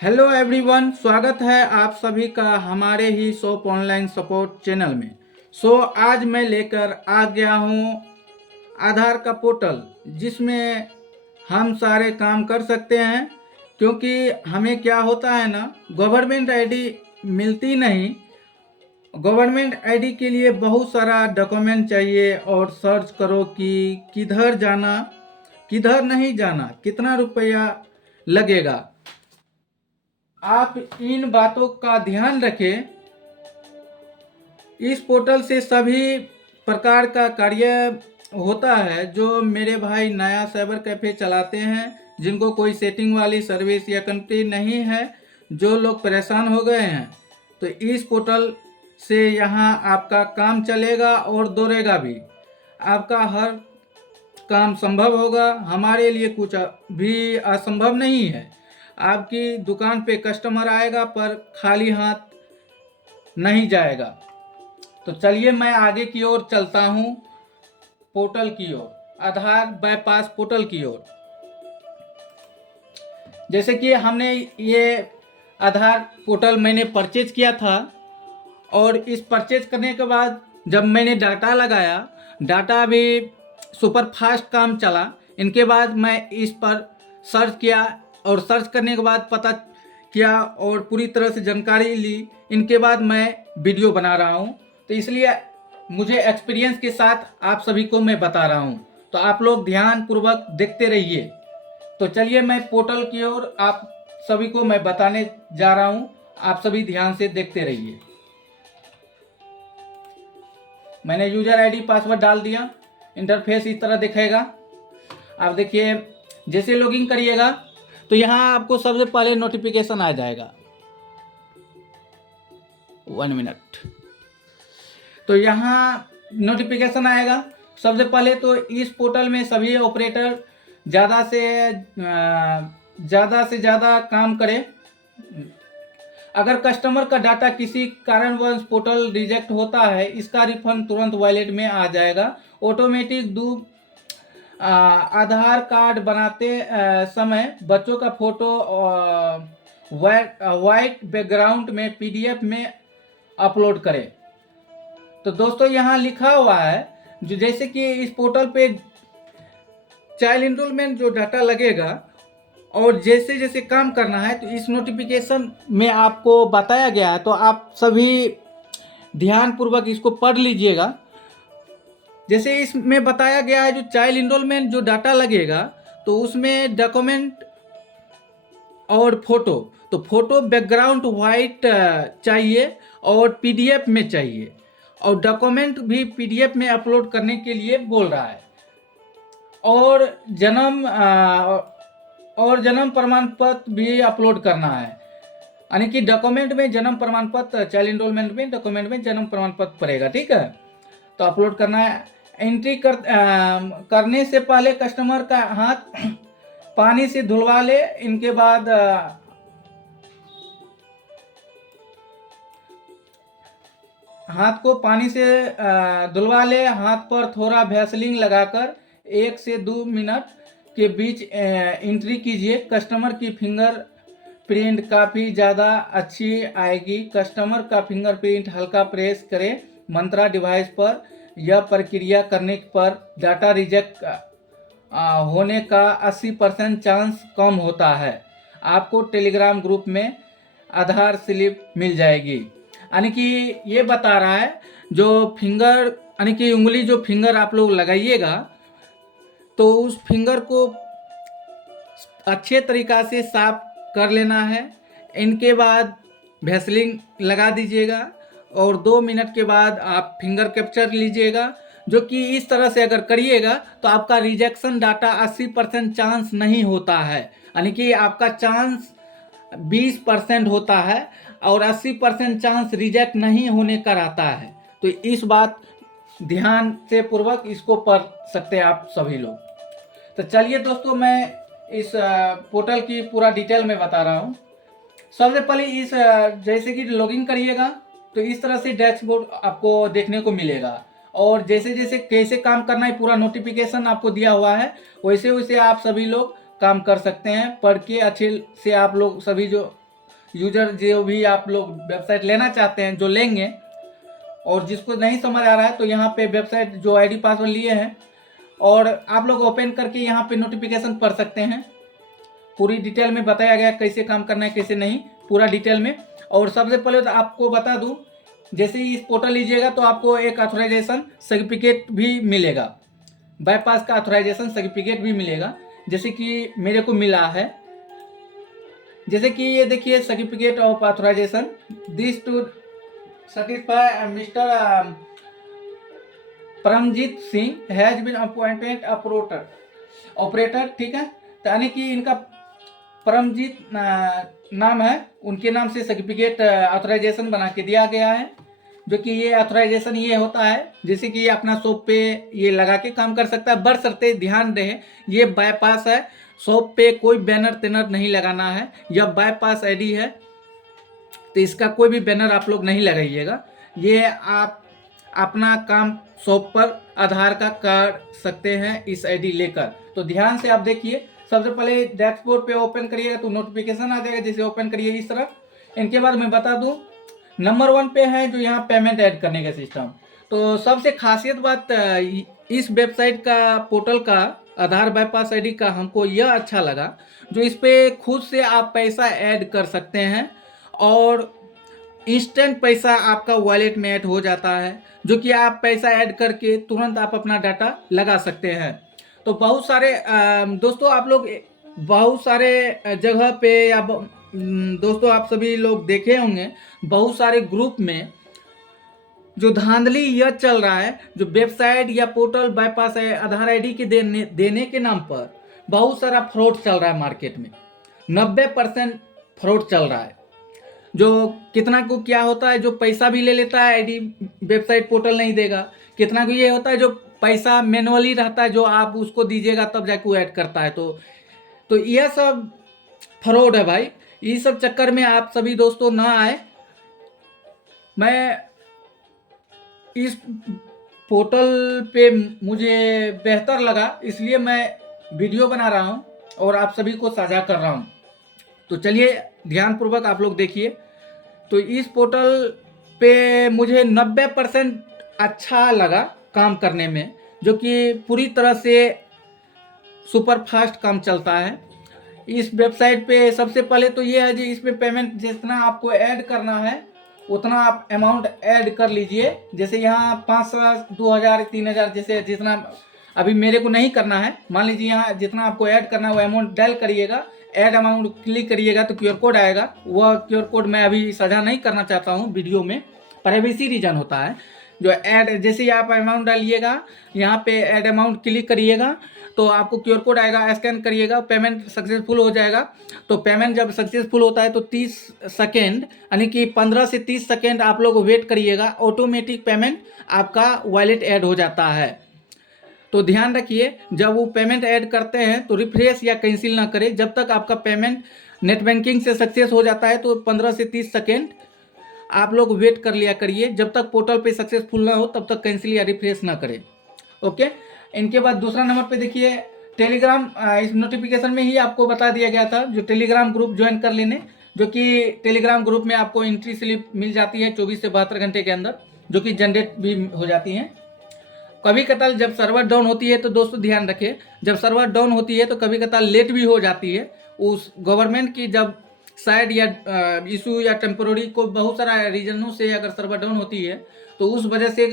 Hello everyone, स्वागत है आप सभी का हमारे ही शॉप ऑनलाइन सपोर्ट चैनल में। आज मैं लेकर आ गया हूँ आधार का पोर्टल, जिसमें हम सारे काम कर सकते हैं। क्योंकि हमें क्या होता है ना, गवर्नमेंट आईडी मिलती नहीं। गवर्नमेंट आईडी के लिए बहुत सारा डॉक्यूमेंट चाहिए और सर्च करो कि किधर जाना किधर नहीं जाना, कितना रुपया लगेगा। आप इन बातों का ध्यान रखें। इस पोर्टल से सभी प्रकार का कार्य होता है। जो मेरे भाई नया साइबर कैफ़े चलाते हैं, जिनको कोई सेटिंग वाली सर्विस या कंपनी नहीं है, जो लोग परेशान हो गए हैं, तो इस पोर्टल से यहाँ आपका काम चलेगा और दौड़ेगा भी। आपका हर काम संभव होगा। हमारे लिए कुछ भी असंभव नहीं है। आपकी दुकान पे कस्टमर आएगा पर खाली हाथ नहीं जाएगा। तो चलिए मैं आगे की ओर चलता हूँ, पोर्टल की ओर, आधार बाईपास पोर्टल की ओर। जैसे कि हमने ये आधार पोर्टल मैंने परचेज किया था, और इस परचेज करने के बाद जब मैंने डाटा लगाया, डाटा भी सुपर फास्ट काम चला। इनके बाद मैं इस पर सर्च किया, और सर्च करने के बाद पता किया और पूरी तरह से जानकारी ली। इनके बाद मैं वीडियो बना रहा हूँ, तो इसलिए मुझे एक्सपीरियंस के साथ आप सभी को मैं बता रहा हूँ। तो आप लोग ध्यान पूर्वक देखते रहिए। तो चलिए मैं पोर्टल की ओर आप सभी को मैं बताने जा रहा हूँ। आप सभी ध्यान से देखते रहिए। मैंने यूजर आईडी पासवर्ड डाल दिया। इंटरफेस इस तरह दिखेगा। आप देखिए, जैसे लॉगिन करिएगा तो यहाँ आपको सबसे पहले नोटिफिकेशन आ जाएगा। 1 मिनट। तो यहाँ नोटिफिकेशन आएगा। सबसे पहले तो इस पोर्टल में सभी ऑपरेटर ज़्यादा से ज़्यादा काम करें। अगर कस्टमर का डाटा किसी कारणवश पोर्टल रिजेक्ट होता है, इसका रिफंड तुरंत वॉलेट में आ जाएगा। ऑटोमेटिक आधार कार्ड बनाते समय बच्चों का फोटो वाइट बैकग्राउंड में पीडीएफ में अपलोड करें। तो दोस्तों यहाँ लिखा हुआ है, जो जैसे कि इस पोर्टल पे चाइल्ड इनरोलमेंट जो डाटा लगेगा और जैसे जैसे काम करना है, तो इस नोटिफिकेशन में आपको बताया गया है। तो आप सभी ध्यानपूर्वक इसको पढ़ लीजिएगा। जैसे इसमें बताया गया है, जो चाइल्ड इनरोलमेंट जो डाटा लगेगा, तो उसमें डॉक्यूमेंट और फोटो, तो फोटो बैकग्राउंड वाइट चाहिए और पीडीएफ में चाहिए, और डॉक्यूमेंट भी पीडीएफ में अपलोड करने के लिए बोल रहा है। और जन्म प्रमाण पत्र भी अपलोड करना है। यानी कि डॉक्यूमेंट में जन्म प्रमाण पत्र, चाइल्ड इनरोलमेंट में डॉक्यूमेंट में जन्म प्रमाण पत्र पड़ेगा, ठीक है। तो अपलोड करना है। एंट्री करने से पहले कस्टमर का हाथ पानी से धुलवा ले। इनके बाद हाथ को पानी से धुलवा ले। हाथ पर थोड़ा वैसलीन लगाकर 1 से 2 मिनट के बीच एंट्री कीजिए। कस्टमर की फिंगर प्रिंट काफ़ी ज़्यादा अच्छी आएगी। कस्टमर का फिंगरप्रिंट हल्का प्रेस करें मंत्रा डिवाइस पर। यह प्रक्रिया करने पर डाटा रिजेक्ट होने का 80% चांस कम होता है। आपको टेलीग्राम ग्रुप में आधार स्लिप मिल जाएगी। यानी कि ये बता रहा है, जो फिंगर यानी कि उंगली जो फिंगर आप लोग लगाइएगा, तो उस फिंगर को अच्छे तरीक़ा से साफ कर लेना है। इनके बाद वैसलीन लगा दीजिएगा, और 2 मिनट के बाद आप फिंगर कैप्चर लीजिएगा। जो कि इस तरह से अगर करिएगा तो आपका रिजेक्शन डाटा 80% चांस नहीं होता है। यानी कि आपका चांस 20% होता है, और 80% चांस रिजेक्ट नहीं होने का रहता है। तो इस बात ध्यान से पूर्वक इसको पढ़ सकते हैं आप सभी लोग। तो चलिए दोस्तों, मैं इस पोर्टल की पूरा डिटेल में बता रहा हूँ। सबसे पहले जैसे कि लॉगिन करिएगा तो इस तरह से डैशबोर्ड आपको देखने को मिलेगा, और जैसे जैसे कैसे काम करना है पूरा नोटिफिकेशन आपको दिया हुआ है। वैसे वैसे आप सभी लोग काम कर सकते हैं। पढ़ के अच्छे से आप लोग सभी जो यूजर जो भी आप लोग वेबसाइट लेना चाहते हैं जो लेंगे, और जिसको नहीं समझ आ रहा है तो यहाँ पे वेबसाइट जो आईडी पासवर्ड लिए हैं और आप लोग ओपन करके यहाँ पे नोटिफिकेशन पढ़ सकते हैं। पूरी डिटेल में बताया गया कैसे काम करना है कैसे नहीं, पूरा डिटेल में। और सबसे पहले तो आपको बता दूं, जैसे ही इस पोर्टल लीजिएगा तो आपको एक ऑथराइजेशन सर्टिफिकेट भी मिलेगा, बाईपास का ऑथराइजेशन सर्टिफिकेट भी मिलेगा, जैसे कि मेरे को मिला है। जैसे कि ये देखिए, certificate of authorization this to certify mister Paramjit Singh has been appointed operator, ठीक है। तो यानी कि इनका परमजीत नाम है, उनके नाम से सर्टिफिकेट ऑथराइजेशन बना के दिया गया है। जो कि ये ऑथराइजेशन ये होता है जैसे कि अपना शॉप पे ये लगा के काम कर सकता है। बशर्ते ध्यान रहे ये बाईपास है, शॉप पे कोई बैनर तेनर नहीं लगाना है। यह बाईपास आईडी है तो इसका कोई भी बैनर आप लोग नहीं लगाइएगा। ये आप अपना काम शॉप पर आधार का कर सकते हैं इस आईडी लेकर। तो ध्यान से आप देखिए, सबसे पहले डैशबोर्ड पे ओपन करिएगा तो नोटिफिकेशन आ जाएगा, जैसे ओपन करिए इस तरह। इनके बाद मैं बता दूं, नंबर 1 पे है जो यहाँ पेमेंट ऐड करने का सिस्टम। तो सबसे खासियत बात इस वेबसाइट का, पोर्टल का, आधार बाईपास आईडी का हमको यह अच्छा लगा, जो इस पे खुद से आप पैसा ऐड कर सकते हैं और इंस्टेंट पैसा आपका वॉलेट में ऐड हो जाता है, जो कि आप पैसा ऐड करके तुरंत आप अपना डाटा लगा सकते हैं। तो बहुत सारे दोस्तों, आप लोग बहुत सारे जगह पे या दोस्तों आप सभी लोग देखे होंगे, बहुत सारे ग्रुप में जो धांधली यह चल रहा है, जो वेबसाइट या पोर्टल बाईपास है आधार आईडी के देने के नाम पर बहुत सारा फ्रॉड चल रहा है मार्केट में। 90% फ्रॉड चल रहा है। जो कितना को क्या होता है, जो पैसा भी ले लेता है आईडी, वेबसाइट पोर्टल नहीं देगा। कितना को ये होता है जो पैसा मैनुअली रहता है, जो आप उसको दीजिएगा तब जाके वो ऐड करता है। तो यह सब फ्रॉड है भाई। इस सब चक्कर में आप सभी दोस्तों ना आए। मैं इस पोर्टल पे मुझे बेहतर लगा, इसलिए मैं वीडियो बना रहा हूँ और आप सभी को साझा कर रहा हूँ। तो चलिए ध्यानपूर्वक आप लोग देखिए। तो इस पोर्टल पे मुझे 90% अच्छा लगा काम करने में, जो कि पूरी तरह से सुपर फास्ट काम चलता है। इस वेबसाइट पे सबसे पहले तो ये है जी, इसमें पेमेंट जितना आपको ऐड करना है उतना आप अमाउंट ऐड कर लीजिए। जैसे यहाँ 500, 2000, 3000, जैसे जितना अभी मेरे को नहीं करना है, मान लीजिए यहाँ जितना आपको ऐड करना है वो अमाउंट डायल करिएगा। ऐड अमाउंट क्लिक करिएगा तो क्यूआर कोड आएगा। वह क्यूआर कोड मैं अभी साझा नहीं करना चाहता हूँ वीडियो में, प्राइवेसी रीजन होता है। जो ऐड, जैसे ही आप अमाउंट डालिएगा यहाँ पे ऐड अमाउंट क्लिक करिएगा तो आपको क्यूआर कोड आएगा, स्कैन करिएगा, पेमेंट सक्सेसफुल हो जाएगा। तो पेमेंट जब सक्सेसफुल होता है तो 30 सेकेंड यानी कि 15 से 30 सेकेंड आप लोग वेट करिएगा, ऑटोमेटिक पेमेंट आपका वॉलेट ऐड हो जाता है। तो ध्यान रखिए, जब वो पेमेंट ऐड करते हैं तो रिफ्रेश या कैंसिल ना करें। जब तक आपका पेमेंट नेट बैंकिंग से सक्सेस हो जाता है तो 15 से 30 सेकेंड आप लोग वेट कर लिया करिए। जब तक पोर्टल पे सक्सेसफुल ना हो तब तक कैंसिल या रिफ्रेश ना करें। ओके। इनके बाद दूसरा नंबर पे देखिए, टेलीग्राम। इस नोटिफिकेशन में ही आपको बता दिया गया था जो टेलीग्राम ग्रुप ज्वाइन कर लेने, जो कि टेलीग्राम ग्रुप में आपको एंट्री स्लिप मिल जाती है 24 से 72 घंटे के अंदर, जो कि जनरेट भी हो जाती हैं। कभी कतार जब सर्वर डाउन होती है तो दोस्तों ध्यान रखिए, जब सर्वर डाउन होती है तो कभी कतार लेट भी हो जाती है। उस गवर्नमेंट की जब साइड या इशू या टेम्पोररी को बहुत सारा रीजनों से अगर सर्वर डाउन होती है तो उस वजह से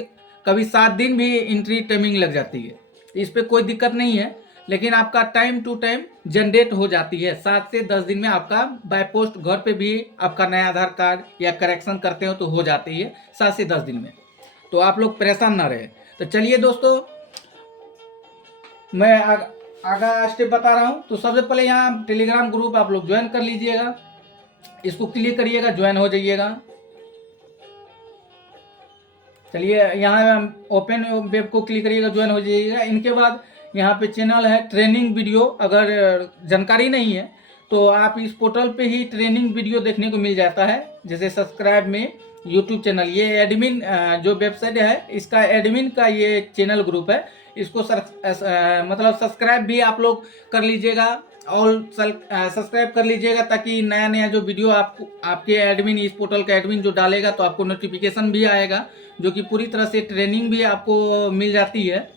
कभी 7 दिन भी एंट्री टाइमिंग लग जाती है। इस पर कोई दिक्कत नहीं है, लेकिन आपका टाइम टू टाइम जनरेट हो जाती है। 7 से 10 दिन में आपका बाय पोस्ट घर पे भी आपका नया आधार कार्ड या करेक्शन करते हो तो हो जाती है 7 से 10 दिन में। तो आप लोग परेशान ना रहे। तो चलिए दोस्तों, मैं आगा स्टेप बता रहा हूँ। तो सबसे पहले यहाँ टेलीग्राम ग्रुप आप लोग ज्वाइन कर लीजिएगा, इसको क्लिक करिएगा, ज्वाइन हो जाइएगा। चलिए यहाँ ओपन वेब को क्लिक करिएगा, ज्वाइन हो जाइएगा। इनके बाद यहाँ पे चैनल है ट्रेनिंग वीडियो। अगर जानकारी नहीं है तो आप इस पोर्टल पे ही ट्रेनिंग वीडियो देखने को मिल जाता है। जैसे सब्सक्राइब में यूट्यूब चैनल, ये एडमिन जो वेबसाइट है इसका एडमिन का ये चैनल ग्रुप है, इसको मतलब सब्सक्राइब भी आप लोग कर लीजिएगा ऑल सब्सक्राइब कर लीजिएगा, ताकि नया नया जो वीडियो आपको आपके एडमिन, इस पोर्टल का एडमिन जो डालेगा तो आपको नोटिफिकेशन भी आएगा, जो कि पूरी तरह से ट्रेनिंग भी आपको मिल जाती है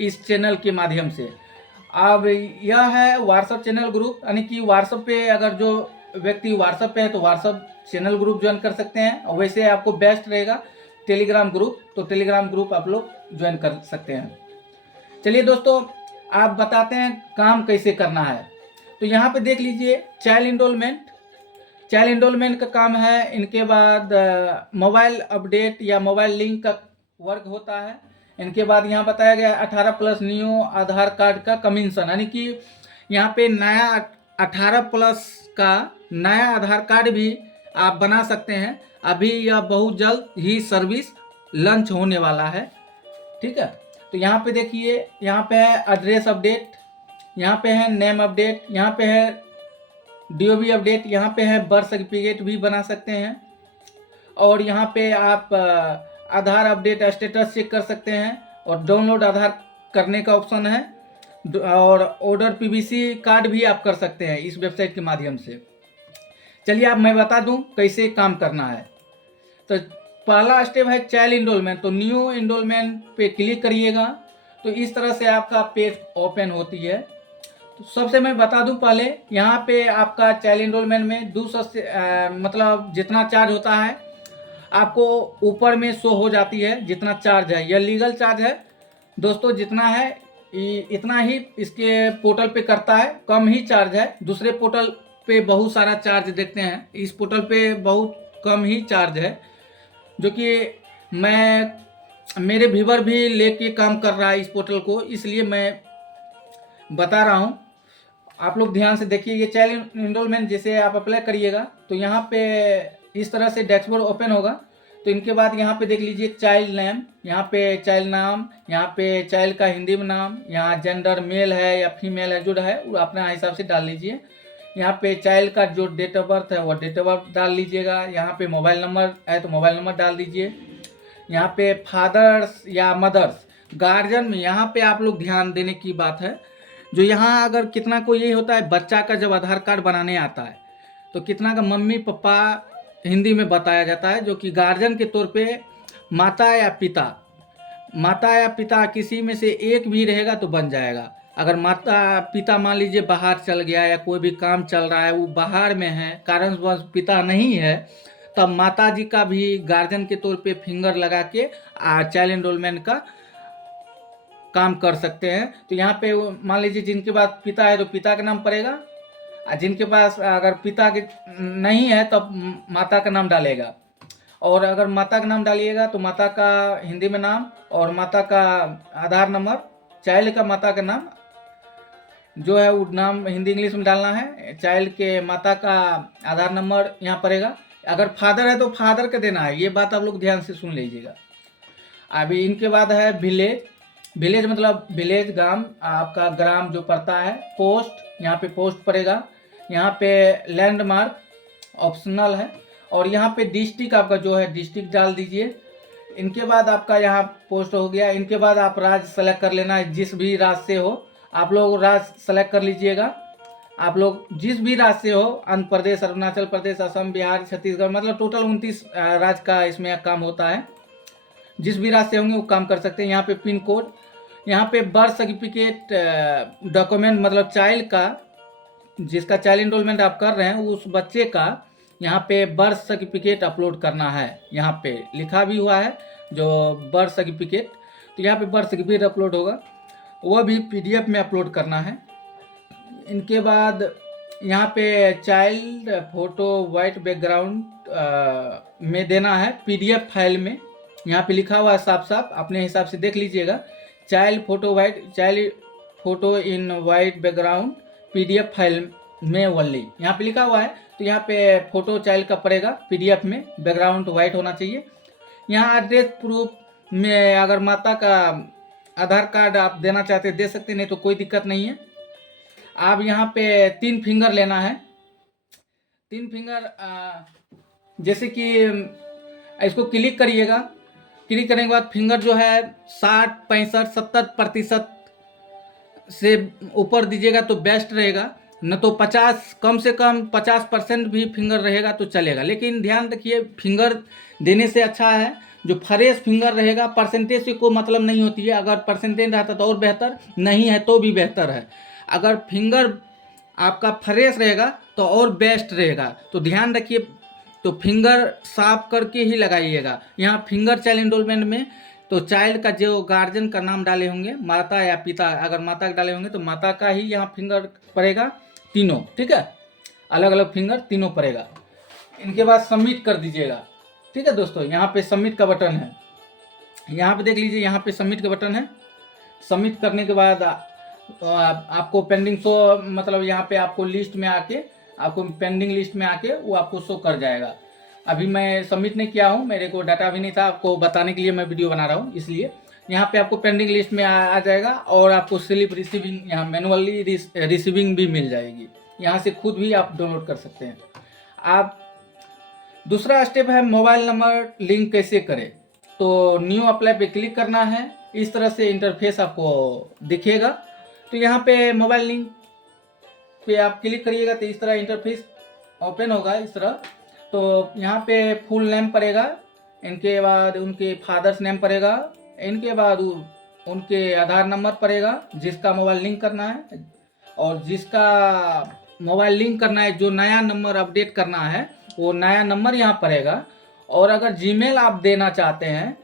इस चैनल के माध्यम से। अब यह है व्हाट्सअप चैनल ग्रुप, यानी कि व्हाट्सअप पे अगर जो व्यक्ति व्हाट्सअप पे है तो व्हाट्सअप चैनल ग्रुप ज्वाइन कर सकते हैं, और वैसे आपको बेस्ट रहेगा टेलीग्राम ग्रुप, तो टेलीग्राम ग्रुप आप लोग ज्वाइन कर सकते हैं। चलिए दोस्तों, आप बताते हैं काम कैसे करना है। तो यहाँ पे देख लीजिए चाइल्ड इनरोलमेंट का काम है। इनके बाद मोबाइल अपडेट या मोबाइल लिंक का वर्क होता है। इनके बाद यहाँ बताया गया 18+ न्यू आधार कार्ड का कमीशन, यानी कि यहाँ पे नया 18+ का नया आधार कार्ड भी आप बना सकते हैं। अभी यह बहुत जल्द ही सर्विस लॉन्च होने वाला है, ठीक है। तो यहाँ पे देखिए, यहाँ पे है एड्रेस अपडेट, यहाँ पे है नेम अपडेट, यहाँ पे है DOB अपडेट, यहाँ पे है बर्थ सर्टिफिकेट भी बना सकते हैं, और यहाँ पे आप आधार अपडेट स्टेटस चेक कर सकते हैं, और डाउनलोड आधार करने का ऑप्शन है, और ऑर्डर PVC कार्ड भी आप कर सकते हैं इस वेबसाइट के माध्यम से। चलिए अब मैं बता दूं कैसे काम करना है। तो पहला स्टेप है चाइल्ड इनरोलमेंट, तो न्यू इनरोलमेंट पे क्लिक करिएगा, तो इस तरह से आपका पेज ओपन होती है। तो सबसे मैं बता दूं पहले, यहाँ पे आपका चाइल्ड इनरोलमेंट में 200 से मतलब जितना चार्ज होता है आपको ऊपर में शो हो जाती है, जितना चार्ज है। यह लीगल चार्ज है दोस्तों, जितना है इतना ही इसके पोर्टल पे करता है, कम ही चार्ज है। दूसरे पोर्टल पे बहुत सारा चार्ज देखते हैं, इस पोर्टल पे बहुत कम ही चार्ज है, जो कि मेरे व्यूवर भी लेके काम कर रहा है इस पोर्टल को, इसलिए मैं बता रहा हूँ। आप लोग ध्यान से देखिए, ये चाइल्ड इनरोलमेंट जैसे आप अप्लाई करिएगा तो यहाँ पे इस तरह से डैशबोर्ड ओपन होगा। तो इनके बाद यहाँ पे देख लीजिए चाइल्ड नेम, यहाँ पे चाइल्ड नाम, यहाँ पे चाइल्ड का हिंदी में नाम, यहाँ जेंडर मेल है या फीमेल है जो है वो अपने हिसाब से डाल लीजिए। यहाँ पे चाइल्ड का जो डेट ऑफ बर्थ है वो डेट ऑफ बर्थ डाल लीजिएगा। यहाँ पे मोबाइल नंबर है तो मोबाइल नंबर डाल दीजिए। यहाँ पे फादर्स या मदर्स, गार्जियन में यहाँ पे आप लोग ध्यान देने की बात है, जो यहाँ अगर कितना को यही होता है, बच्चा का जब आधार कार्ड बनाने आता है तो कितना का मम्मी पापा हिंदी में बताया जाता है, जो कि गार्जियन के तौर पे माता या पिता किसी में से एक भी रहेगा तो बन जाएगा। अगर माता पिता मान लीजिए बाहर चल गया या कोई भी काम चल रहा है, वो बाहर में है, कारणवश पिता नहीं है, तब माता जी का भी गार्जियन के तौर पे फिंगर लगा के चाइल्ड एनरोलमेंट का काम कर सकते हैं। तो यहाँ पे मान लीजिए जिनके पास पिता है तो पिता का नाम पड़ेगा, और जिनके पास अगर पिता के नहीं है तब माता का नाम डालेगा। और अगर माता का नाम डालिएगा तो माता का हिंदी में नाम और माता का आधार नंबर, चाइल्ड का माता का नाम जो है वो नाम हिंदी इंग्लिश में डालना है, चाइल्ड के माता का आधार नंबर यहाँ पड़ेगा। अगर फादर है तो फादर का देना है, ये बात आप लोग ध्यान से सुन लीजिएगा। अभी इनके बाद है विलेज मतलब विलेज ग्राम, आपका ग्राम जो पड़ता है, पोस्ट यहाँ पे पोस्ट पड़ेगा, यहाँ पे लैंडमार्क ऑप्शनल है, और यहाँ पे डिस्ट्रिक्ट आपका जो है डिस्ट्रिक्ट डाल दीजिए। इनके बाद आपका यहाँ पोस्ट हो गया। इनके बाद आप राज्य सेलेक्ट कर लेना है, जिस भी राज्य से हो आप लोग राज्य सेलेक्ट कर लीजिएगा। आप लोग जिस भी राज्य से हो, आंध्र प्रदेश, अरुणाचल प्रदेश, असम, बिहार, छत्तीसगढ़, मतलब टोटल 29 राज्य का इसमें काम होता है। जिस भी राज्य से होंगे वो काम कर सकते हैं। यहाँ पे पिन कोड, यहाँ पे बर्थ सर्टिफिकेट डॉक्यूमेंट मतलब चाइल्ड का, जिसका चाइल्ड एनरोलमेंट आप कर रहे हैं उस बच्चे का यहाँ पे बर्थ सर्टिफिकेट अपलोड करना है। यहाँ पे लिखा भी हुआ है जो बर्थ सर्टिफिकेट, तो यहाँ पे बर्थ सर्टिफिकेट अपलोड होगा, वह भी PDF में अपलोड करना है। इनके बाद यहाँ पे चाइल्ड फोटो वाइट बैकग्राउंड में देना है, PDF फाइल में यहाँ पे लिखा हुआ है साफ साफ, अपने हिसाब से देख लीजिएगा। Child photo in white background PDF file में ओनली, यहाँ पे लिखा हुआ है। तो यहाँ पे फोटो चाइल्ड का पड़ेगा PDF में, बैकग्राउंड वाइट होना चाहिए। यहाँ एड्रेस प्रूफ में अगर माता का आधार कार्ड आप देना चाहते दे सकते, नहीं तो कोई दिक्कत नहीं है। आप यहाँ पे 3 फिंगर लेना है। 3 फिंगर जैसे कि इसको क्लिक करिएगा, क्लिक करने के बाद फिंगर जो है 60, 65, 70% से ऊपर दीजिएगा तो बेस्ट रहेगा। न तो 50 कम से कम 50% भी फिंगर रहेगा तो चलेगा, लेकिन ध्यान रखिए फिंगर देने से अच्छा है जो फ्रेश फिंगर रहेगा। परसेंटेज से कोई मतलब नहीं होती है, अगर परसेंटेज रहता तो और बेहतर, नहीं है तो भी बेहतर है। अगर फिंगर आपका फ्रेश रहेगा तो और बेस्ट रहेगा। तो ध्यान रखिए, तो फिंगर साफ करके ही लगाइएगा। यहाँ फिंगर चाइल्ड एनरोलमेंट में तो चाइल्ड का जो गार्जियन का नाम डाले होंगे, माता या पिता, अगर माता का डाले होंगे तो माता का ही यहाँ फिंगर पड़ेगा तीनों, ठीक है, अलग अलग फिंगर तीनों पड़ेगा। इनके बाद सबमिट कर दीजिएगा, ठीक है दोस्तों। यहाँ पे सबमिट का बटन है, यहाँ पे देख लीजिए, यहाँ पे सबमिट का बटन है। सबमिट करने के बाद आपको पेंडिंग शो, मतलब यहाँ पे आपको लिस्ट में आके, आपको पेंडिंग लिस्ट में आके वो आपको शो कर जाएगा। अभी मैं सबमिट नहीं किया हूँ, मेरे को डाटा भी नहीं था, आपको बताने के लिए मैं वीडियो बना रहा हूँ, इसलिए यहाँ पे आपको पेंडिंग लिस्ट में आ जाएगा। और आपको स्लिप रिसीविंग, यहाँ मैनुअली रिसीविंग भी मिल जाएगी, यहाँ से खुद भी आप डाउनलोड कर सकते हैं। आप दूसरा स्टेप है मोबाइल नंबर लिंक कैसे करें। तो न्यू अप्लाई पे क्लिक करना है, इस तरह से इंटरफेस आपको दिखेगा। तो यहाँ पे मोबाइल लिंक पे आप क्लिक करिएगा तो इस तरह इंटरफेस ओपन होगा, इस तरह। तो यहाँ पे फुल नेम पड़ेगा, इनके बाद उनके फादर्स नेम पड़ेगा, इनके बाद उनके आधार नंबर पड़ेगा जिसका मोबाइल लिंक करना है, और जिसका मोबाइल लिंक करना है, जो नया नंबर अपडेट करना है वो नया नंबर यहाँ पड़ेगा। और अगर जीमेल आप देना चाहते हैं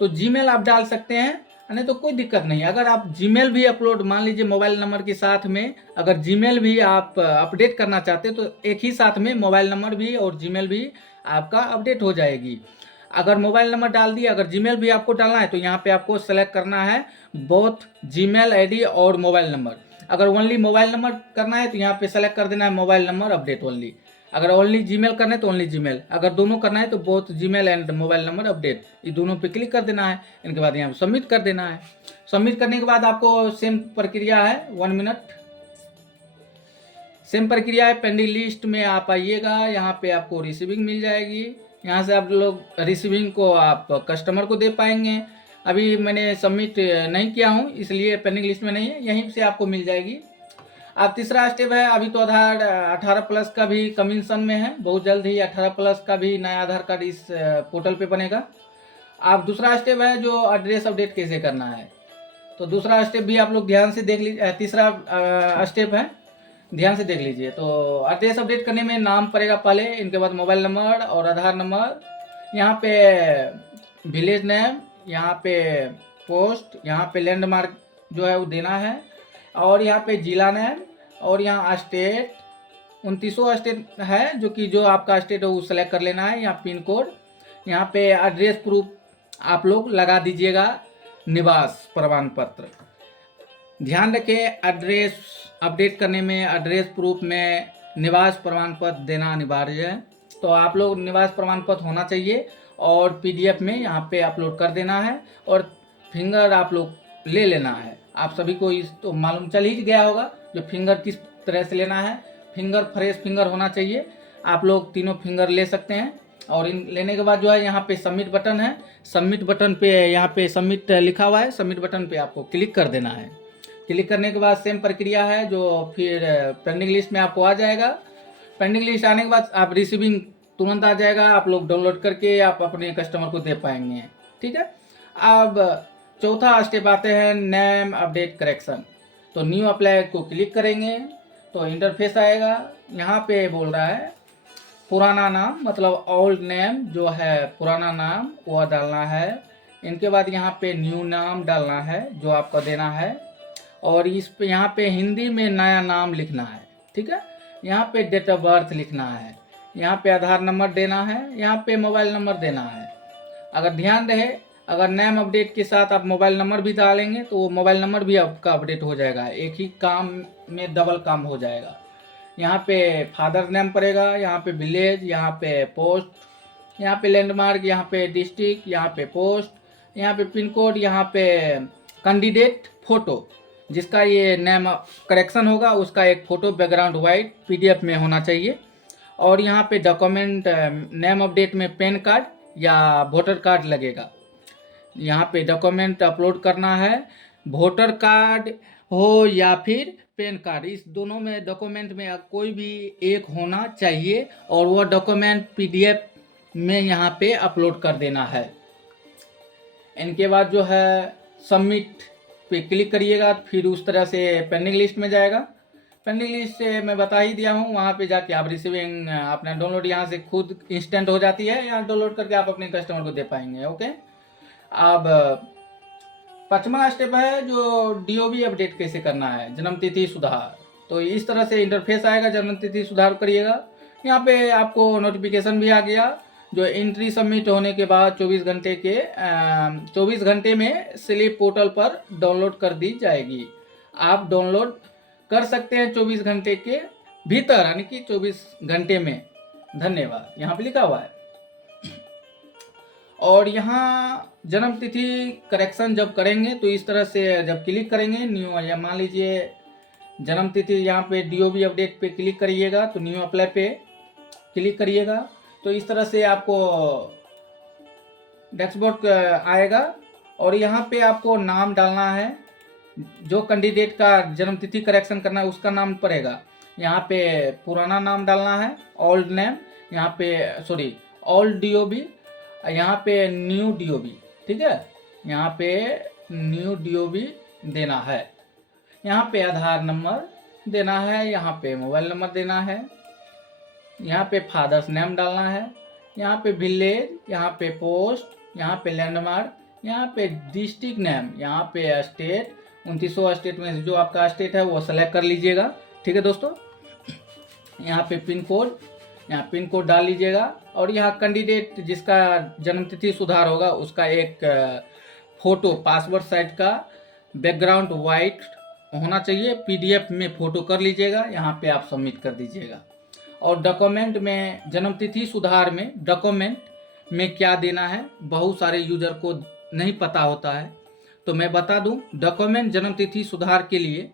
तो जीमेल आप डाल सकते हैं, नहीं तो कोई दिक्कत नहीं। अगर आप जीमेल भी अपलोड, मान लीजिए मोबाइल नंबर के साथ में अगर जीमेल भी आप अपडेट करना चाहते हैं तो एक ही साथ में मोबाइल नंबर भी और जीमेल भी आपका अपडेट हो जाएगी। अगर मोबाइल नंबर डाल दिया, अगर जीमेल भी आपको डालना है तो यहाँ पे आपको सेलेक्ट करना है बोथ जीमेल आईडी और मोबाइल नंबर। अगर ओनली मोबाइल नंबर करना है तो यहाँ पे सेलेक्ट कर देना है मोबाइल नंबर अपडेट ओनली। अगर ओनली जीमेल करना है तो ओनली जीमेल, अगर दोनों करना है तो both Gmail and mobile number update, ये दोनों पे क्लिक कर देना है। इनके बाद यहाँ सबमिट कर देना है। सबमिट करने के बाद आपको सेम प्रक्रिया है, 1 मिनट, सेम प्रक्रिया है। पेंडिंग लिस्ट में आप आइएगा, यहाँ पे आपको रिसीविंग मिल जाएगी, यहाँ से आप लोग रिसीविंग को आप कस्टमर को दे पाएंगे। अभी मैंने सबमिट नहीं किया हूँ इसलिए पेंडिंग लिस्ट में नहीं है, यहीं से आपको मिल जाएगी। अब तीसरा स्टेप है, अभी तो आधार 18+ का भी कमीशन में है, बहुत जल्द ही 18+ का भी नया आधार कार्ड इस पोर्टल पे बनेगा। अब दूसरा स्टेप है जो एड्रेस अपडेट कैसे करना है। तो दूसरा स्टेप भी आप लोग ध्यान से देख लीजिए, तीसरा स्टेप है, ध्यान से देख लीजिए। तो एड्रेस अपडेट करने में नाम पड़ेगा पहले, इनके बाद मोबाइल नंबर और आधार नंबर, यहाँ पे विलेज नेम, यहाँ पे पोस्ट, यहाँ पे लैंडमार्क जो है वो देना है, और यहाँ पे जिला नेम, और यहाँ स्टेट 29 स्टेट है, जो कि जो आपका स्टेट है वो सेलेक्ट कर लेना है। यहाँ पिन कोड, यहाँ पे एड्रेस प्रूफ आप लोग लगा दीजिएगा, निवास प्रमाण पत्र। ध्यान रखें एड्रेस अपडेट करने में, एड्रेस प्रूफ में निवास प्रमाण पत्र देना अनिवार्य है। तो आप लोग निवास प्रमाण पत्र होना चाहिए और PDF में यहाँ पे अपलोड कर देना है, और फिंगर आप लोग ले लेना है। आप सभी को इस तो मालूम चल ही गया होगा जो फिंगर किस तरह से लेना है। फिंगर फ्रेश फिंगर होना चाहिए, आप लोग तीनों फिंगर ले सकते हैं। और इन लेने के बाद जो है यहाँ पे सबमिट बटन है, सबमिट बटन पे यहाँ पे सबमिट लिखा हुआ है, सबमिट बटन पे आपको क्लिक कर देना है। क्लिक करने के बाद सेम प्रक्रिया है, जो फिर पेंडिंग लिस्ट में आपको आ जाएगा। पेंडिंग लिस्ट आने के बाद आप रिसीविंग तुरंत आ जाएगा, आप लोग डाउनलोड करके आप अपने कस्टमर को दे पाएंगे, ठीक है। अब चौथा स्टेप आते हैं नेम अपडेट करेक्शन। तो न्यू अप्लाई को क्लिक करेंगे तो इंटरफेस आएगा, यहाँ पे बोल रहा है पुराना नाम, मतलब ओल्ड नेम जो है पुराना नाम वो डालना है। इनके बाद यहाँ पे न्यू नाम डालना है जो आपका देना है, और इस पे यहाँ पे हिंदी में नया नाम लिखना है, ठीक है। यहाँ पे डेट ऑफ बर्थ लिखना है, यहाँ पे आधार नंबर देना है, यहाँ पे मोबाइल नंबर देना है। अगर ध्यान रहे, अगर नेम अपडेट के साथ आप मोबाइल नंबर भी डालेंगे तो वो मोबाइल नंबर भी आपका अपडेट हो जाएगा, एक ही काम में डबल काम हो जाएगा। यहाँ पे फादर नेम पड़ेगा, यहाँ पे विलेज, यहाँ पे पोस्ट, यहाँ पे लैंडमार्क, यहाँ पे डिस्ट्रिक्ट, यहाँ पे पोस्ट, यहाँ पे पिन कोड, यहाँ पे कैंडिडेट फोटो, जिसका ये नेम करेक्शन होगा उसका एक फ़ोटो बैकग्राउंड वाइट PDF में होना चाहिए। और यहाँ पे डॉक्यूमेंट नेम अपडेट में पैन कार्ड या वोटर कार्ड लगेगा। यहाँ पे डॉक्यूमेंट अपलोड करना है, वोटर कार्ड हो या फिर पैन कार्ड, इस दोनों में डॉक्यूमेंट में कोई भी एक होना चाहिए और वह डॉक्यूमेंट PDF में यहाँ पे अपलोड कर देना है। इनके बाद जो है सबमिट पे क्लिक करिएगा, फिर उस तरह से पेंडिंग लिस्ट में जाएगा। पेंडिंग लिस्ट से मैं बता ही दिया हूँ, वहाँ पे जाके आप रिसीविंग अपना डाउनलोड यहाँ से खुद इंस्टेंट हो जाती है, यहाँ डाउनलोड करके आप अपने कस्टमर को दे पाएंगे। ओके, अब 5वां स्टेप है जो DOB अपडेट कैसे करना है, जन्मतिथि सुधार। तो इस तरह से इंटरफेस आएगा, जन्मतिथि सुधार करिएगा। यहाँ पे आपको नोटिफिकेशन भी आ गया, जो एंट्री सबमिट होने के बाद 24 घंटे में स्लिप पोर्टल पर डाउनलोड कर दी जाएगी। आप डाउनलोड कर सकते हैं 24 घंटे के भीतर, यानी कि 24 घंटे में। धन्यवाद, यहाँ पे लिखा हुआ है। और यहाँ जन्म तिथि करेक्शन जब करेंगे तो इस तरह से जब क्लिक करेंगे न्यू, या मान लीजिए जन्म तिथि यहाँ पे DOB अपडेट पे क्लिक करिएगा तो न्यू अप्लाई पे क्लिक करिएगा, तो इस तरह से आपको डैशबोर्ड आएगा और यहाँ पे आपको नाम डालना है, जो कैंडिडेट का जन्म तिथि करेक्शन करना है उसका नाम पड़ेगा। यहाँ पे पुराना नाम डालना है, ओल्ड नेम, यहाँ पे सॉरी ओल्ड DOB, यहाँ पे न्यू DOB, ठीक है, यहाँ पे न्यू DOB देना है। यहाँ पे आधार नंबर देना है, यहाँ पे मोबाइल नंबर देना है, यहाँ पे फादर्स नेम डालना है, यहाँ पे विलेज, यहाँ पे पोस्ट, यहाँ पे लैंडमार्क, यहाँ पे डिस्ट्रिक्ट नेम, यहाँ पे स्टेट, 29 स्टेट में जो आपका स्टेट है वो सेलेक्ट कर लीजिएगा। ठीक है दोस्तों, यहाँ पे पिन कोड, यहाँ पिन कोड डाल लीजिएगा और यहाँ कैंडिडेट जिसका जन्मतिथि सुधार होगा उसका एक फोटो पासपोर्ट साइज का बैकग्राउंड वाइट होना चाहिए, PDF में फोटो कर लीजिएगा, यहाँ पे आप सबमिट कर दीजिएगा। और डॉक्यूमेंट में जन्मतिथि सुधार में डॉक्यूमेंट में क्या देना है बहुत सारे यूजर को नहीं पता होता है, तो मैं बता दूं। डॉक्यूमेंट जन्मतिथि सुधार के लिए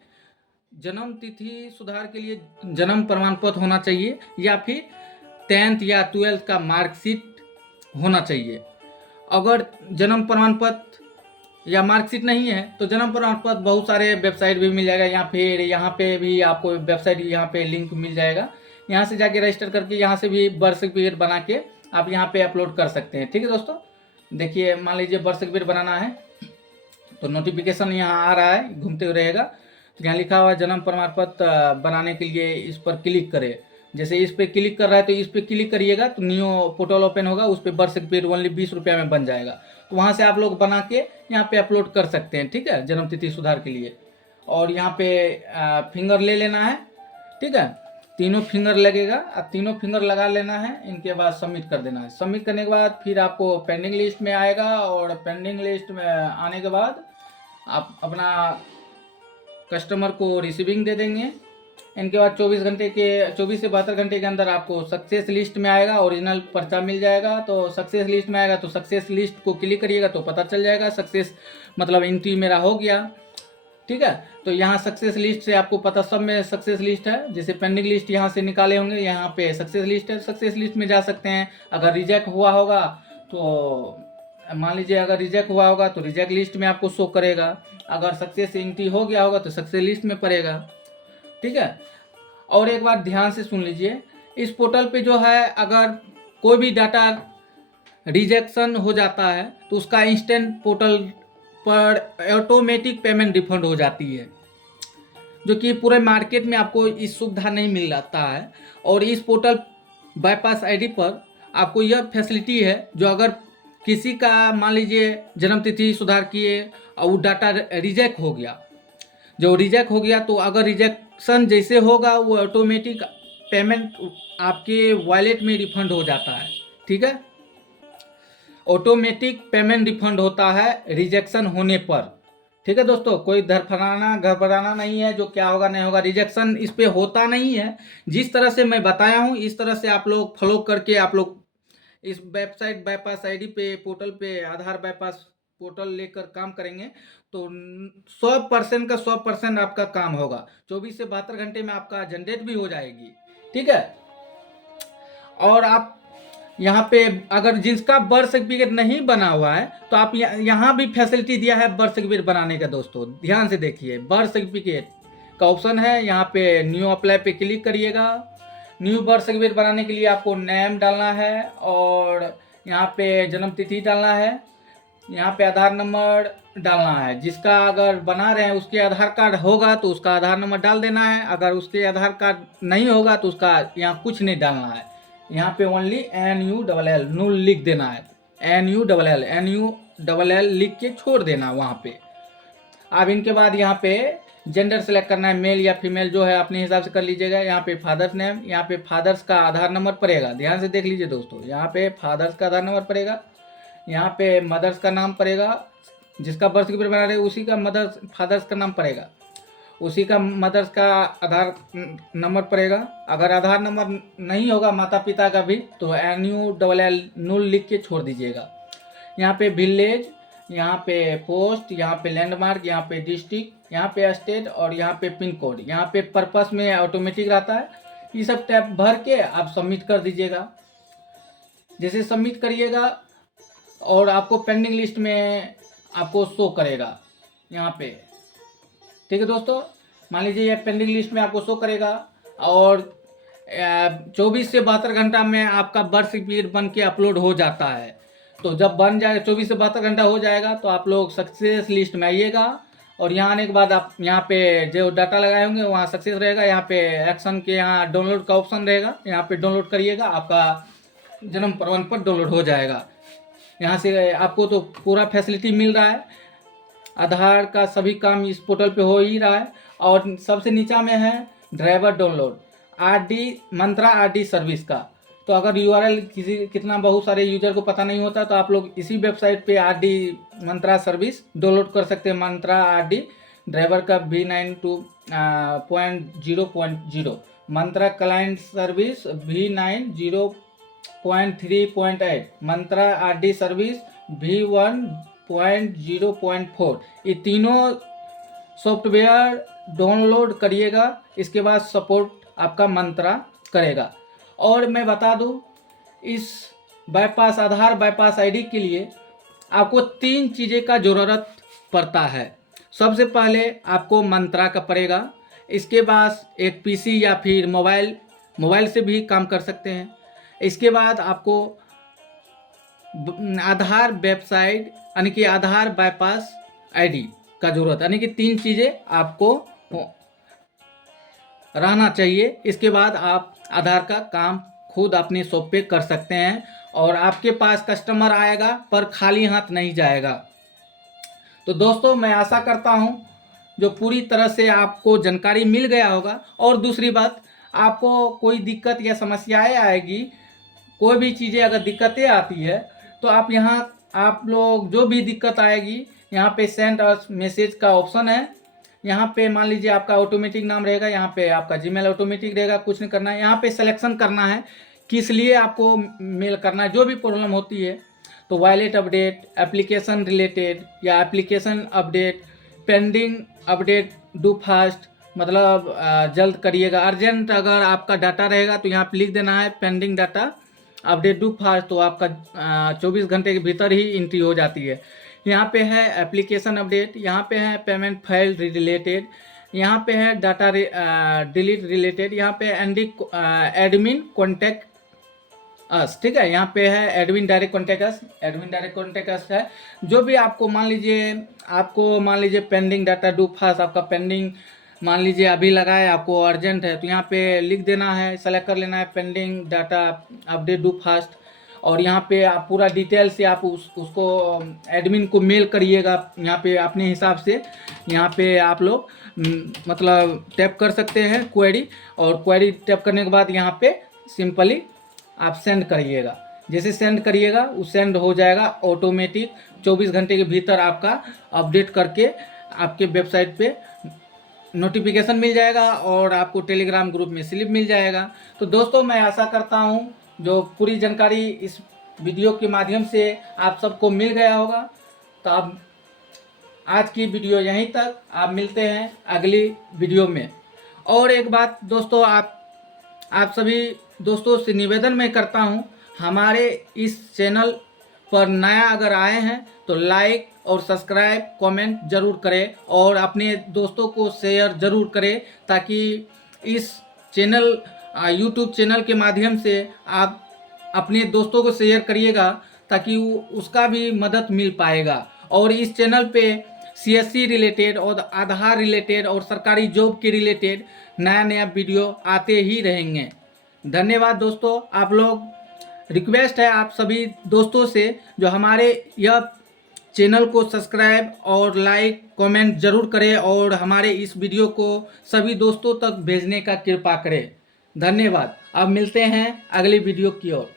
जन्म प्रमाण पत्र होना चाहिए या फिर 10th या 12th का मार्कशीट होना चाहिए। अगर जन्म प्रमाण पत्र या मार्कशीट नहीं है तो जन्म प्रमाण पत्र बहुत सारे वेबसाइट भी मिल जाएगा, या फिर यहाँ पे भी आपको वेबसाइट यहाँ पे लिंक मिल जाएगा, यहाँ से जाके रजिस्टर करके यहाँ से भी बर्थ सर्टिफिकेट बना के आप यहाँ पे अपलोड कर सकते हैं। ठीक है दोस्तों, देखिए मान लीजिए बर्थ सर्टिफिकेट बनाना है तो नोटिफिकेशन यहाँ आ रहा है, घूमते हुए रहेगा, तो यहाँ लिखा हुआ है जन्म प्रमाण पत्र बनाने के लिए इस पर क्लिक करें। जैसे इस पर क्लिक कर रहा है तो इस पर क्लिक करिएगा तो न्यू पोर्टल ओपन होगा, उस पर बर्थ सर्टिफिकेट ओनली 20 रुपये में बन जाएगा, तो वहाँ से आप लोग बना के यहाँ पे अपलोड कर सकते हैं। ठीक है, जन्म तिथि सुधार के लिए। और यहाँ पे फिंगर ले लेना है, ठीक है, तीनों फिंगर लगेगा, अब तीनों फिंगर लगा लेना है, इनके बाद सबमिट कर देना है। सबमिट करने के बाद फिर आपको पेंडिंग लिस्ट में आएगा और पेंडिंग लिस्ट में आने के बाद आप अपना कस्टमर को रिसीविंग दे देंगे। इनके बाद 24 से 72 घंटे के अंदर आपको सक्सेस लिस्ट में आएगा, ओरिजिनल पर्चा मिल जाएगा। तो सक्सेस लिस्ट में आएगा तो सक्सेस लिस्ट को क्लिक करिएगा तो पता चल जाएगा सक्सेस मतलब एंट्री मेरा हो गया। ठीक है, तो यहाँ सक्सेस लिस्ट से आपको पता, सब में सक्सेस लिस्ट है, जैसे पेंडिंग लिस्ट यहाँ से निकाले होंगे, यहाँ पे सक्सेस लिस्ट है, सक्सेस लिस्ट में जा सकते हैं। अगर रिजेक्ट हुआ होगा तो मान लीजिए अगर रिजेक्ट हुआ होगा तो रिजेक्ट लिस्ट में आपको शो करेगा, अगर सक्सेस एंट्री हो गया होगा तो सक्सेस लिस्ट में पड़ेगा। ठीक है, और एक बात ध्यान से सुन लीजिए, इस पोर्टल पे जो है अगर कोई भी डाटा रिजेक्शन हो जाता है तो उसका इंस्टेंट पोर्टल पर ऑटोमेटिक पेमेंट रिफंड हो जाती है, जो कि पूरे मार्केट में आपको इस सुविधा नहीं मिल जाता है। और इस पोर्टल बाईपास आईडी पर आपको यह फैसिलिटी है, जो अगर किसी का मान लीजिए जन्मतिथि सुधार किए और वो डाटा रिजेक्ट हो गया, तो अगर रिजेक्शन जैसे होगा वो ऑटोमेटिक पेमेंट आपके वॉलेट में रिफंड हो जाता है। ठीक है, ऑटोमेटिक पेमेंट रिफंड होता है रिजेक्शन होने पर। ठीक है दोस्तों, कोई घबराना नहीं है, जो क्या होगा नहीं होगा, रिजेक्शन इस पे होता नहीं है। जिस तरह से मैं बताया हूँ इस तरह से आप लोग फॉलो करके आप लोग इस वेबसाइट बाईपास आईडी पे पोर्टल पे आधार बाईपास पोर्टल लेकर काम करेंगे तो 100% का 100% आपका काम होगा। 24 से 72 घंटे में आपका जनरेट भी हो जाएगी। ठीक है, और आप यहाँ पे अगर जिसका बर्थ सर्टिफिकेट नहीं बना हुआ है तो आप यहाँ भी फैसिलिटी दिया है बर्थ सर्टिफिकेट बनाने का। दोस्तों ध्यान से देखिए, बर्थ सर्टिफिकेट का ऑप्शन है। यहाँ पे न्यू अप्लाई पे क्लिक करिएगा। न्यू बर्थ सर्टिफिकेट बनाने के लिए आपको नेम डालना है और यहाँ पे जन्म तिथि डालना है। यहाँ पे आधार नंबर डालना है। जिसका अगर बना रहे हैं उसके आधार कार्ड होगा तो उसका आधार नंबर डाल देना है। अगर उसके आधार कार्ड नहीं होगा तो उसका यहाँ कुछ नहीं डालना है। यहाँ पे ओनली NULL नूल लिख देना है। NULL लिख के छोड़ देना वहाँ पे। अब इनके बाद यहाँ पे जेंडर सेलेक्ट करना है, मेल या फीमेल जो है अपने हिसाब से कर लीजिएगा। यहाँ पे फादर्स नेम, यहाँ पे फादर्स का आधार नंबर पड़ेगा। ध्यान से देख लीजिए दोस्तों, यहाँ पे फादर्स का आधार नंबर पड़ेगा। यहाँ पे मदर्स का नाम पड़ेगा, जिसका बर्थ सर्टिफिकेट बना रहे उसी का मदर्स फादर्स का नाम पड़ेगा, उसी का मदर्स का आधार नंबर पड़ेगा। अगर आधार नंबर नहीं होगा माता पिता का भी तो NULL नूल लिख के छोड़ दीजिएगा। यहाँ पे विलेज, यहाँ पे पोस्ट, यहाँ पे लैंडमार्क, यहाँ पे डिस्ट्रिक्ट, यहाँ पे स्टेट और यहाँ पे पिन कोड। यहाँ पे पर्पस में ऑटोमेटिक रहता है। ये सब टैब भर के आप सबमिट कर दीजिएगा। जैसे सबमिट करिएगा और आपको पेंडिंग लिस्ट में आपको शो करेगा यहाँ पे। ठीक है दोस्तों, मान लीजिए ये पेंडिंग लिस्ट में आपको शो करेगा और 24 से 72 घंटा में आपका बर्थ सर्टिफिकेट बन के अपलोड हो जाता है। तो जब बन जाएगा 24 से 72 घंटा हो जाएगा तो आप लोग सक्सेस लिस्ट में आइएगा और यहाँ आने के बाद आप यहाँ पे जो डाटा लगाए होंगे वहाँ सक्सेस रहेगा। यहाँ पे एक्शन के यहाँ डाउनलोड का ऑप्शन रहेगा, यहाँ पे डाउनलोड करिएगा, आपका जन्म प्रमाण पत्र डाउनलोड हो जाएगा। यहाँ से आपको तो पूरा फैसिलिटी मिल रहा है। आधार का सभी काम इस पोर्टल पे हो ही रहा है। और सबसे नीचा में है ड्राइवर डाउनलोड मंत्रा RD सर्विस का। तो अगर URL कितना बहुत सारे यूजर को पता नहीं होता तो आप लोग इसी वेबसाइट पे RD मंत्रा सर्विस डाउनलोड कर सकते हैं। मंत्रा RD ड्राइवर का V9.0.0 मंत्रा क्लाइंट सर्विस V9.0.3.8 मंत्रा RD सर्विस V1.0.4। ये तीनों सॉफ्टवेयर डाउनलोड करिएगा। इसके बाद सपोर्ट आपका मंत्रा करेगा। और मैं बता दूं, इस बाईपास आधार बाईपास ID के लिए आपको 3 चीज़ें का ज़रूरत पड़ता है। सबसे पहले आपको मंत्रा का पड़ेगा। इसके बाद एक PC या फिर मोबाइल से भी काम कर सकते हैं। इसके बाद आपको आधार वेबसाइट यानी कि आधार बाईपास ID का जरूरत, यानी कि 3 चीज़ें आपको रहना चाहिए। इसके बाद आप आधार का काम खुद अपने शॉप पे कर सकते हैं और आपके पास कस्टमर आएगा पर खाली हाथ नहीं जाएगा। तो दोस्तों, मैं आशा करता हूं जो पूरी तरह से आपको जानकारी मिल गया होगा। और दूसरी बात, आपको कोई दिक्कत या समस्याएं आएगी, कोई भी चीज़ें अगर दिक्कतें आती है तो आप लोग जो भी दिक्कत आएगी यहाँ पे सेंड अस मैसेज का ऑप्शन है। यहाँ पे मान लीजिए आपका ऑटोमेटिक नाम रहेगा, यहाँ पे आपका जीमेल ऑटोमेटिक रहेगा, कुछ नहीं करना है। यहाँ पे सिलेक्शन करना है किस लिए आपको मेल करना है। जो भी प्रॉब्लम होती है तो वॉलेट अपडेट, एप्लीकेशन रिलेटेड या application update, pending update, do fast, मतलब जल्द करिएगा। अर्जेंट अगर आपका डाटा रहेगा तो यहाँ पे लिख देना है pending data update do fast, तो आपका 24 घंटे के भीतर ही एंट्री हो जाती है। यहाँ पे है एप्लीकेशन अपडेट, यहाँ पे है पेमेंट फाइल रिलेटेड, यहाँ पे है डाटा डिलीट रिलेटेड, यहाँ पे एडमिन कॉन्टेक्ट अस। ठीक है, यहाँ पे है एडमिन डायरेक्ट कॉन्टेक्ट अस है। जो भी आपको मान लीजिए पेंडिंग डाटा डू फास्ट, आपका पेंडिंग मान लीजिए अभी लगा है, आपको अर्जेंट है तो यहाँ पे लिख देना है, सेलेक्ट कर लेना है pending data update do fast. और यहाँ पे आप पूरा डिटेल से आप उसको एडमिन को मेल करिएगा। यहाँ पे अपने हिसाब से यहाँ पे आप लोग मतलब टैप कर सकते हैं क्वेरी, और क्वेरी टैप करने के बाद यहाँ पे सिंपली आप सेंड करिएगा। जैसे सेंड करिएगा वो सेंड हो जाएगा ऑटोमेटिक। 24 घंटे के भीतर आपका अपडेट करके आपके वेबसाइट पे नोटिफिकेशन मिल जाएगा और आपको टेलीग्राम ग्रुप में स्लिप मिल जाएगा। तो दोस्तों, मैं आशा करता हूँ जो पूरी जानकारी इस वीडियो के माध्यम से आप सबको मिल गया होगा। तो अब आज की वीडियो यहीं तक, आप मिलते हैं अगली वीडियो में। और एक बात दोस्तों, आप सभी दोस्तों से निवेदन मैं करता हूं, हमारे इस चैनल पर नया अगर आए हैं तो लाइक और सब्सक्राइब कमेंट जरूर करें और अपने दोस्तों को शेयर जरूर करें, ताकि इस चैनल यूट्यूब चैनल के माध्यम से आप अपने दोस्तों को शेयर करिएगा, ताकि उसका भी मदद मिल पाएगा। और इस चैनल पे सीएससी रिलेटेड और आधार रिलेटेड और सरकारी जॉब के रिलेटेड नया नया वीडियो आते ही रहेंगे। धन्यवाद दोस्तों। आप लोग, रिक्वेस्ट है आप सभी दोस्तों से जो हमारे यह चैनल को सब्सक्राइब और लाइक कमेंट जरूर करें और हमारे इस वीडियो को सभी दोस्तों तक भेजने का कृपा करें। धन्यवाद। अब मिलते हैं अगली वीडियो की ओर।